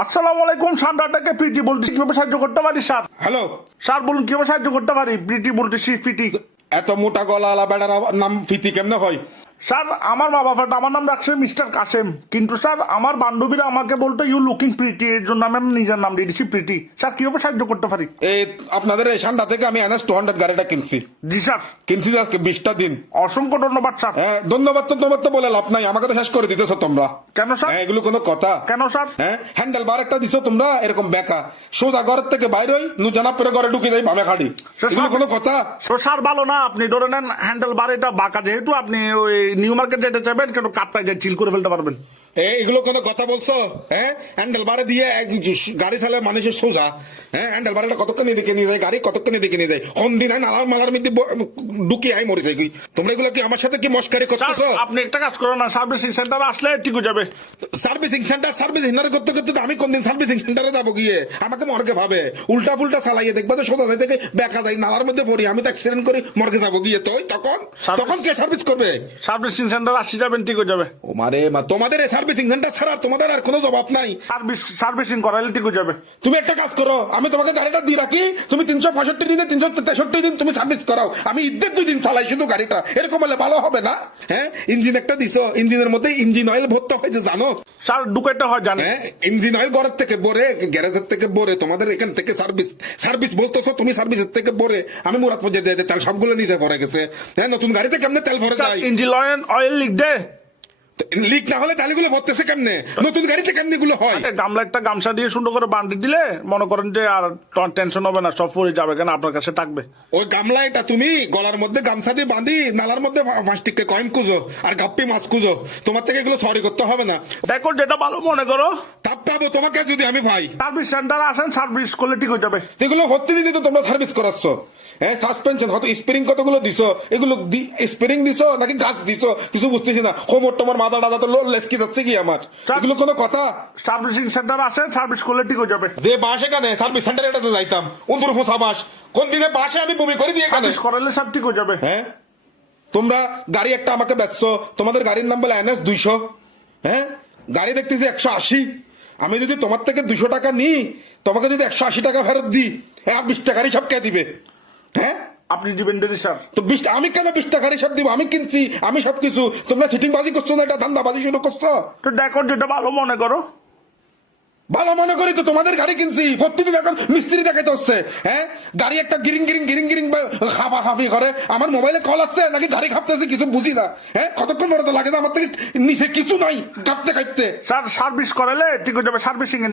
আসসালামু আলাইকুম, সান্ডারটাকে পিটি বলতেছি, কিভাবে সাহায্য করতে পারি স্যার? হ্যালো, স্যার বলুন কিভাবে সাহায্য করতে পারি? পিটি বলতেছি, পিটি। এত মোটা গলা আলা বেড়ার নাম ফিতি কেমনে হয়? স্যার আমার মা বাবাটা আমার নাম রাখছে মিস্টার কাসেম, কিন্তু স্যার আমার বান্ধবীরা আমাকে বলতো ইউ লুকিং প্রিটি, এর জন্য আমি আমার নিজের নাম দিয়ে দিচ্ছি প্রিটি। স্যার কিভাবে সাহায্য করতে পারি? এই আপনাদের এই সান্ডা থেকে আমি এনএস 200 গাড়িটা কিনছি। জি স্যার। কিনছি আজকে 20টা দিন। অসংখ্য ধন্যবাদ স্যার। হ্যাঁ, ধন্যবাদ তো বলে লাভ নাই, আমাকে তো শেষ করে দিতেছো তোমরা। কেন স্যার? হ্যাঁ, এগুলো কোনো কথা? কেন স্যার? হ্যাঁ, হ্যান্ডেল বার একটা দিছো তোমরা এরকম বেকা, সোজা ঘরের থেকে বাইরে হই নুজানা পরে ঘরে ঢুকে যাই বামে খাড়ি, এগুলো কোনো কথা? তো স্যার ভালো না, আপনি ধরে নেন হ্যান্ডেল বার এটা বাঁকা, যেহেতু আপনি ওই নিউ মার্কেট যেতে চাইবেন কিন্তু কাপটায় যে চিল করে ফেলতে পারবেন। এগুলো কোনো কথা বলছো? হ্যাঁ, হ্যান্ডেল বারে দিয়ে গাড়ি চালে মানুষের সোজা। হ্যাঁ, হ্যান্ডেল বারে কতক্ষণ এদিকে নিয়ে যায় গাড়ি, কতক্ষণ এদিকে নিয়ে যায়, কোন দিন নালার মালার মধ্যে ঢুকি আই মরে যাই। তোমরা এগুলো কি আমার সাথে কি মস্কারি করতেছো? আপনি একটা কাজ করেন না, সার্ভিসিং সেন্টার আসলে ঠিক হয়ে যাবে। সার্ভিসিং সেন্টার করতে করতে আমি কোন দিন সার্ভিসিং সেন্টারে যাবো গিয়ে? আমাকে মর্গে ভাবে উল্টা পুল্টা চালাইয়ে দেখবা তো সোজা থেকে বেকা যায় নালার মধ্যে পড়ি, আমি তো অ্যাক্সিডেন্ট করি মর্গে যাবো গিয়ে, তো তখন কে সার্ভিস করবে? সার্ভিসিং সেন্টার আসি যাবেন, ঠিক হয়ে যাবে। ও মারে মা, তোমাদের সার্ভিসিং সেন্টার ছাড়া তোমাদের আর কোনো জবাব নাই। সার্ভিসিং করাইলে ঠিক হয়ে যাবে। তুমি একটা কাজ করো, আমি তোমাকে গাড়িটা দিয়ে রাখি, তুমি 365 দিনে 363 দিন তুমি সার্ভিস করাও, আমি ঈদের 2 দিন চালাই শুধু গাড়িটা, এরকম হলে ভালো হবে না? হ্যাঁ, ইঞ্জিন একটা দিছো, ইঞ্জিনের মধ্যে ইঞ্জিন অয়েল ভরতে হয় যে জানো? স্যার ঢুকাইতে হয় জানে। হ্যাঁ, ইঞ্জিন অয়েল ঘরের থেকে ভরে, গ্যারেজের থেকে ভরে, তোমাদের এখান থেকে সার্ভিস বলতেছো তুমি, সার্ভিসের থেকে ভরে আমি মুরাদ পর্যায়ে দিয়ে তেল সবগুলো নিচে ভরে গেছে। হ্যাঁ, নতুন গাড়িতে কেমনে তেল ভরে যায়? ইঞ্জিন অয়েল লিক দে। লিক না হলে তালিগুলো ভরতেছে কেমনে? নতুন গাড়িতে কেমনে গুলো হয়? গামলা একটা গামছা দিয়ে সুন্দর করে বান্ডি দিলে মনে করেন যে আর টেনশন হবে না, সব পরে যাবে, কেন আপনার কাছে থাকবে। ওই গামলা এটা তুমি গলার মধ্যে গামছা দিয়ে বাঁধি নালার মধ্যে 5 টিকে কয়েন খুঁজো আর গাপ্পি মাছ খুঁজো, তোমার থেকে এগুলো সরি করতে হবে না। দেখো যেটা ভালো মনে করো। তাপ পাবো তোমাকে যদি আমি ভাই। সার্ভিস সেন্টারে আসেন, সার্ভিস করলে ঠিক হয়ে যাবে। এগুলো ভর্তি দিতে তো তোমরা সার্ভিস করাচ্ছ। হ্যাঁ, সাসপেনশন কত, স্প্রিং কতগুলো দিছো, এগুলো স্প্রিং দিছো নাকি গাছ দিছো কিছু বুঝতেছি না। কোমর তোমার মাথা টাথা তো লেসকি যাচ্ছে কি আমার? এগুলো কোনো কথা? সার্ভিসিং সেন্টারে আসেন, সার্ভিস করলে ঠিক হয়ে যাবে। যে বাস এখানে সার্ভিস সেন্টারে এটাতে যাইতাম, অন্দুর ফোসা বাস, কোন দিনে বাসে আমি বমি করে দিয়ে এখানে সার্ভিস করাইলে সব ঠিক হয়ে যাবে। হ্যাঁ, তোমরা গাড়ি একটা আমাকে বেচছো, তোমাদের গাড়ির নাম বলে NS 200। হ্যাঁ, গাড়ি দেখতেছি 180। আমি যদি তোমার থেকে 200 টাকা নিই, তোমাকে যদি 180 টাকা ফেরত দিই, হ্যাঁ, 20 টাকার হিসাব কে দিবে? হ্যাঁ, আপনি দিবেন দেরি স্যার। তো 20 আমি কেন 20 টাকার হিসাব দিব? আমি কিনছি, আমি সবকিছু, তোমরা সিটিং বাজি করছো না, এটা ধান্দাবাজি শুরু করছো। তো দেখো যেটা ভালো মনে করো। ভালো মনে করি তো তোমাদের গাড়ি কিনছি, প্রতিদিন এখন মিস্ত্রি দেখাইতে হচ্ছে। হ্যাঁ, গাড়ি একটা গিরিং খাফা খাফি করে, আমার মোবাইলে কল আসছে নাকি গাড়ি খাপতেছে কিছু বুঝি না। হ্যাঁ, কতক্ষণ বড় তো লাগে না, আমার থেকে নিচে কিছু নাই কাঁপতে কাঁপতে। স্যার সার্ভিস করাইলে ঠিক হয়ে যাবে, সার্ভিসিং